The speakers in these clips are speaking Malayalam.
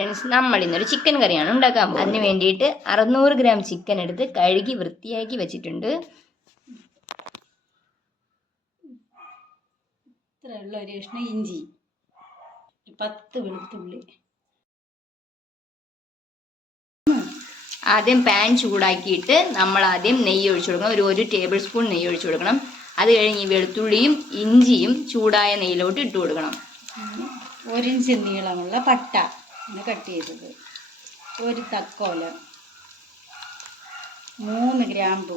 ഫ്രണ്ട്സ്, നമ്മൾ ഇന്നൊരു ചിക്കൻ കറിയാണ് ഉണ്ടാക്കാൻ പോകുന്നത്. അതിന് വേണ്ടിയിട്ട് 600 ഗ്രാം ചിക്കൻ എടുത്ത് കഴുകി വൃത്തിയാക്കി വെച്ചിട്ടുണ്ട്. ഇത്രയുള്ള ഒരു കഷ്ണം ഇഞ്ചി, 10 വെളുത്തുള്ളി. ആദ്യം പാൻ ചൂടാക്കിയിട്ട് നമ്മൾ ആദ്യം നെയ്യ് ഒഴിച്ചു കൊടുക്കണം. ഒരു ടേബിൾ സ്പൂൺ നെയ്യ് ഒഴിച്ചു കൊടുക്കണം. അത് കഴിഞ്ഞ് ഈ വെളുത്തുള്ളിയും ഇഞ്ചിയും ചൂടായ നെയ്യിലോട്ട് ഇട്ട് കൊടുക്കണം. 1 ഇഞ്ച് നീളമുള്ള പട്ട കട്ട് ചെയ്തത്, 1 തക്കോലം, 3 ഗ്രാമ്പു,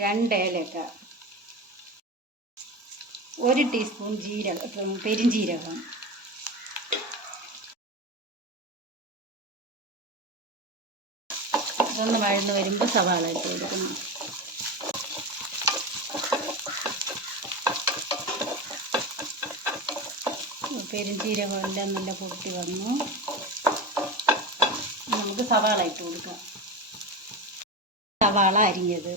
2 ഏലക്ക, 1 ടീസ്പൂൺ പെരിഞ്ജീരകം. ഇതൊന്ന് വഴന്ന് വരുമ്പോൾ സവാള ഇട്ട് കൊടുക്കുന്നു. പെരിഞ്ജീരകം എല്ലാം നല്ല പൊട്ടി വന്നു. നമുക്ക് സവാള ഇട്ട് കൊടുക്കാം. സവാള അരിഞ്ഞത്,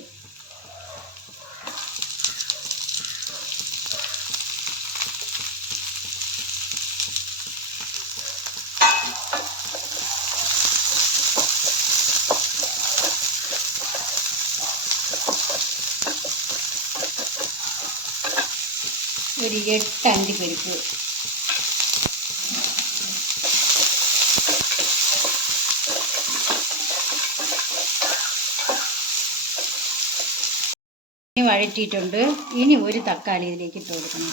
ഒരു 8 അണ്ടിപ്പരിപ്പ്, വഴറ്റിയിട്ടുണ്ട്. ഇനി 1 തക്കാളി ഇതിലേക്ക് ഇട്ട് കൊടുക്കണം.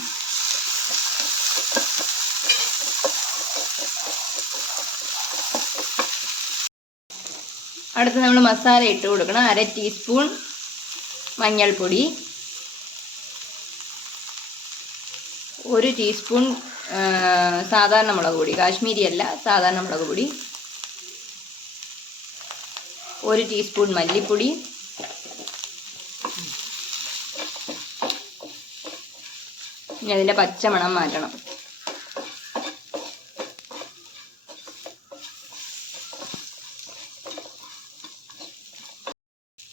അടുത്ത് നമ്മൾ മസാല ഇട്ട് കൊടുക്കണം. 1/2 ടീസ്പൂൺ മഞ്ഞൾപ്പൊടി, 1 ടീസ്പൂൺ സാധാരണ മുളക് പൊടി, കാശ്മീരി അല്ല സാധാരണ മുളക് പൊടി, 1 ടീസ്പൂൺ മല്ലിപ്പൊടി, ഇനി അതിൻ്റെ പച്ചമണം മാറ്റണം.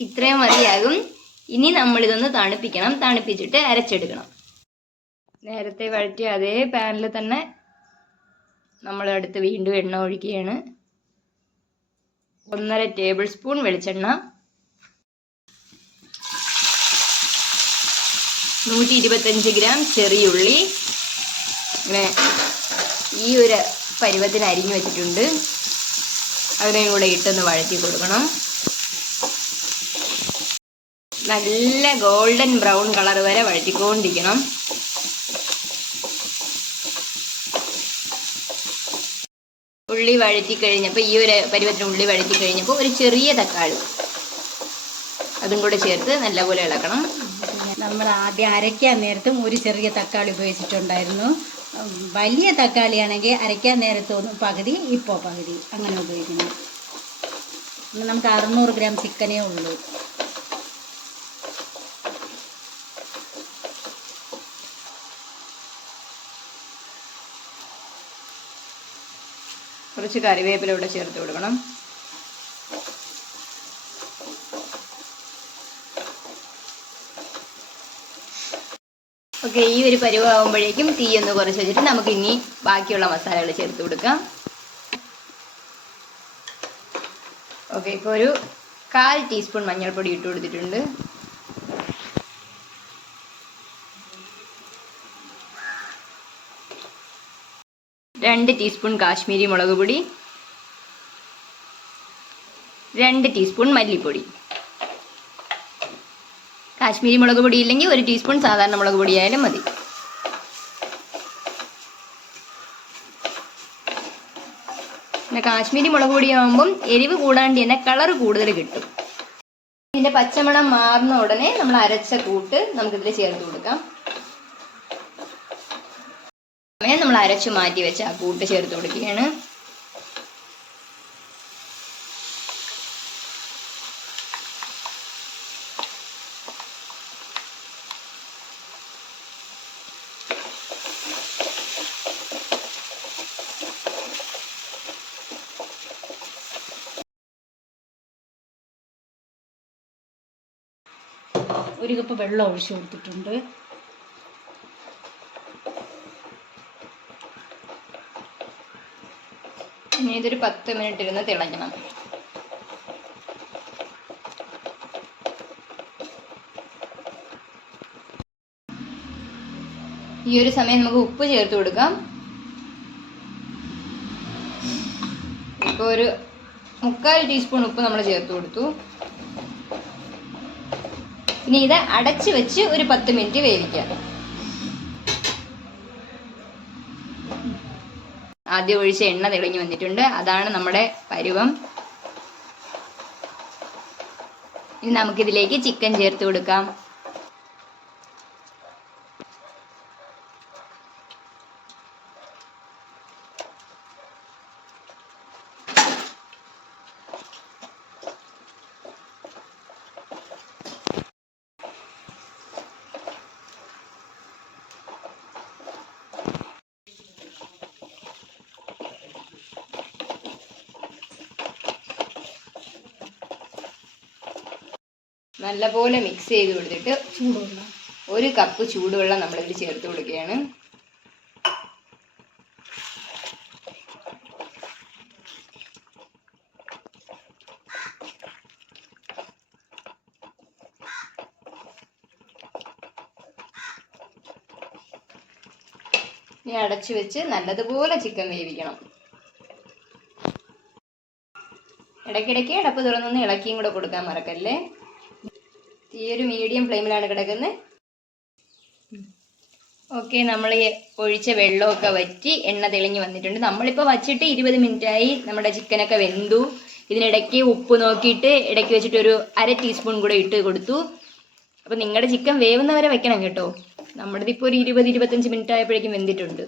ഇത്രയും മതിയാകും. ഇനി നമ്മളിതൊന്ന് തണുപ്പിക്കണം. തണുപ്പിച്ചിട്ട് അരച്ചെടുക്കണം. നേരത്തെ വഴറ്റിയ അതേ പാനിൽ തന്നെ നമ്മളടുത്ത് വീണ്ടും എണ്ണ ഒഴിക്കുകയാണ്. 1.5 ടേബിൾ സ്പൂൺ വെളിച്ചെണ്ണ, 125 ഗ്രാം ചെറിയുള്ളി ഇങ്ങനെ ഈ ഒരു പരുവത്തിന് അരിഞ്ഞു വെച്ചിട്ടുണ്ട്. അതിനെയും കൂടെ ഇട്ടൊന്ന് വഴറ്റി കൊടുക്കണം. നല്ല ഗോൾഡൻ ബ്രൗൺ കളർ വരെ വഴറ്റിക്കൊണ്ടിരിക്കണം. ഉള്ളി വഴറ്റി കഴിഞ്ഞപ്പോൾ ഈ ഒരു പരുവത്തിന് ഉള്ളി വഴറ്റി കഴിഞ്ഞപ്പോൾ ഒരു ചെറിയ തക്കാളി അതും കൂടെ ചേർത്ത് നല്ലപോലെ ഇളക്കണം. നമ്മൾ ആദ്യം അരയ്ക്കാൻ നേരത്തും ഒരു ചെറിയ തക്കാളി ഉപയോഗിച്ചിട്ടുണ്ടായിരുന്നു. വലിയ തക്കാളിയാണെങ്കിൽ അരയ്ക്കാൻ നേരത്തൊന്നും പകുതി, ഇപ്പോൾ പകുതി, അങ്ങനെ ഉപയോഗിക്കണം. നമുക്ക് 600 ഗ്രാം ചിക്കനേ ഉള്ളൂ. കുറച്ച് കറിവേപ്പില ഇവിടെ ചേർത്ത് കൊടുക്കണം. ഓക്കെ, ഈ ഒരു പരുവാകുമ്പോഴേക്കും തീ ഒന്ന് കുറച്ച് വെച്ചിട്ട് നമുക്ക് ഇനി ബാക്കിയുള്ള മസാലകൾ ചേർത്ത് കൊടുക്കാം. ഓക്കെ, ഇപ്പോൾ ഒരു 1/4 ടീസ്പൂൺ മഞ്ഞൾപ്പൊടി ഇട്ട് കൊടുത്തിട്ടുണ്ട്. രണ്ട് ടീസ്പൂൺ കാശ്മീരി മുളക് പൊടി, 2 ടീസ്പൂൺ മല്ലിപ്പൊടി. കാശ്മീരി മുളക് പൊടി ഇല്ലെങ്കിൽ 1 ടീസ്പൂൺ സാധാരണ മുളക് പൊടി ആയാലും മതി. പിന്നെ കാശ്മീരി മുളക് പൊടി ആകുമ്പം എരിവ് കൂടാണ്ട് തന്നെ കളർ കൂടുതൽ കിട്ടും. ഇതിൻ്റെ പച്ചമണം മാറുന്ന ഉടനെ നമ്മൾ അരച്ച കൂട്ട് നമുക്കിതിൽ ചേർത്ത് കൊടുക്കാം. നമ്മൾ അരച്ചു മാറ്റി വെച്ച് ആ കൂട്ട് ചേർത്ത് കൊടുക്കുകയാണ്. ഒരു കപ്പ് വെള്ളം ഒഴിച്ചു കൊടുത്തിട്ടുണ്ട്. ഇനി ഇതൊരു 10 മിനിറ്റ് ഇരുന്ന് തിളയ്ക്കണം. ഈ ഒരു സമയം നമുക്ക് ഉപ്പ് ചേർത്ത് കൊടുക്കാം. ഇപ്പോൾ ഒരു 3/4 ടീസ്പൂൺ ഉപ്പ് നമ്മൾ ചേർത്ത് കൊടുത്തു. ഇനി ഇത് അടച്ച് വെച്ച് ഒരു 10 മിനിറ്റ് വേവിക്കാം. ആദ്യം ഒഴിച്ച എണ്ണ തെളിഞ്ഞു വന്നിട്ടുണ്ട്. അതാണ് നമ്മുടെ പരുവം. ഇനി നമുക്കിതിലേക്ക് ചിക്കൻ ചേർത്ത് കൊടുക്കാം. നല്ലപോലെ മിക്സ് ചെയ്ത് കൊടുത്തിട്ട് ചൂടുവെള്ളം 1 കപ്പ് ചൂടുവെള്ളം നമ്മളിതിൽ ചേർത്ത് കൊടുക്കുകയാണ്. ഇനി അടച്ചു വെച്ച് നല്ലതുപോലെ ചിക്കൻ വേവിക്കണം. ഇടയ്ക്കിടയ്ക്ക് അടപ്പ് തുറന്നൊന്ന് ഇളക്കിയും കൂടെ കൊടുക്കാൻ മറക്കല്ലേ. തീയൊരു മീഡിയം ഫ്ലെയിമിലാണ് കിടക്കുന്നത്. ഓക്കെ, നമ്മൾ ഒഴിച്ച വെള്ളമൊക്കെ വറ്റി എണ്ണ തെളിഞ്ഞ് വന്നിട്ടുണ്ട്. നമ്മളിപ്പോൾ വച്ചിട്ട് 20 മിനിറ്റായി. നമ്മുടെ ചിക്കനൊക്കെ വെന്തു. ഇതിനിടയ്ക്ക് ഉപ്പ് നോക്കിയിട്ട് ഇടയ്ക്ക് വെച്ചിട്ട് ഒരു 1/2 ടീസ്പൂൺ കൂടെ ഇട്ട് കൊടുത്തു. അപ്പോൾ നിങ്ങളുടെ ചിക്കൻ വേവുന്നവരെ വെക്കണം കേട്ടോ. നമ്മുടേത് ഇപ്പോൾ ഒരു 20-25 മിനിറ്റ് ആയപ്പോഴേക്കും വെന്തിട്ടുണ്ട്.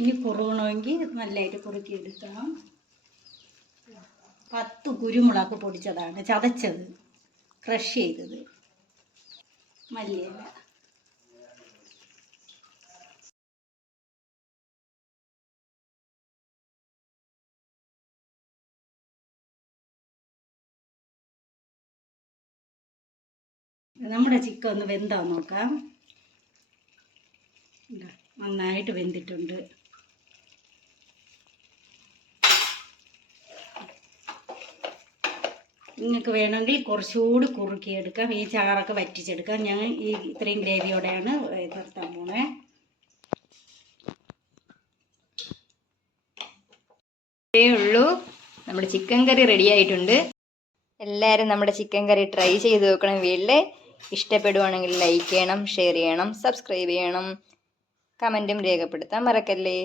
ഇനി കുറുകണമെങ്കിൽ നല്ലതായിട്ട് കുറുക്കിയെടുക്കണം. 10 കുരുമുളക് പൊടിച്ചതാണ്, ചതച്ചത്, ക്രഷ് ചെയ്തത്, മല്ലിയില, നമ്മുടെ ചിക്കൻ ഒന്ന് വെന്താ നോക്കാം. നന്നായിട്ട് വെന്തിട്ടുണ്ട്. നിങ്ങൾക്ക് വേണമെങ്കിൽ കുറച്ചുകൂടി കുറുക്കിയെടുക്കാം. ഈ ചാറൊക്കെ വറ്റിച്ചെടുക്കാം. ഞാൻ ഈ ഇത്രയും ഗ്രേവിയോടെയാണ് നിർത്താൻ പോണേ. ഉള്ളൂ, നമ്മുടെ ചിക്കൻ കറി റെഡി ആയിട്ടുണ്ട്. എല്ലാവരും നമ്മുടെ ചിക്കൻ കറി ട്രൈ ചെയ്ത് നോക്കണം വീട്ടിൽ. ഇഷ്ടപ്പെടുവാണെങ്കിൽ ലൈക്ക് ചെയ്യണം, ഷെയർ ചെയ്യണം, സബ്സ്ക്രൈബ് ചെയ്യണം, കമൻറ്റും രേഖപ്പെടുത്താൻ മറക്കല്ലേ.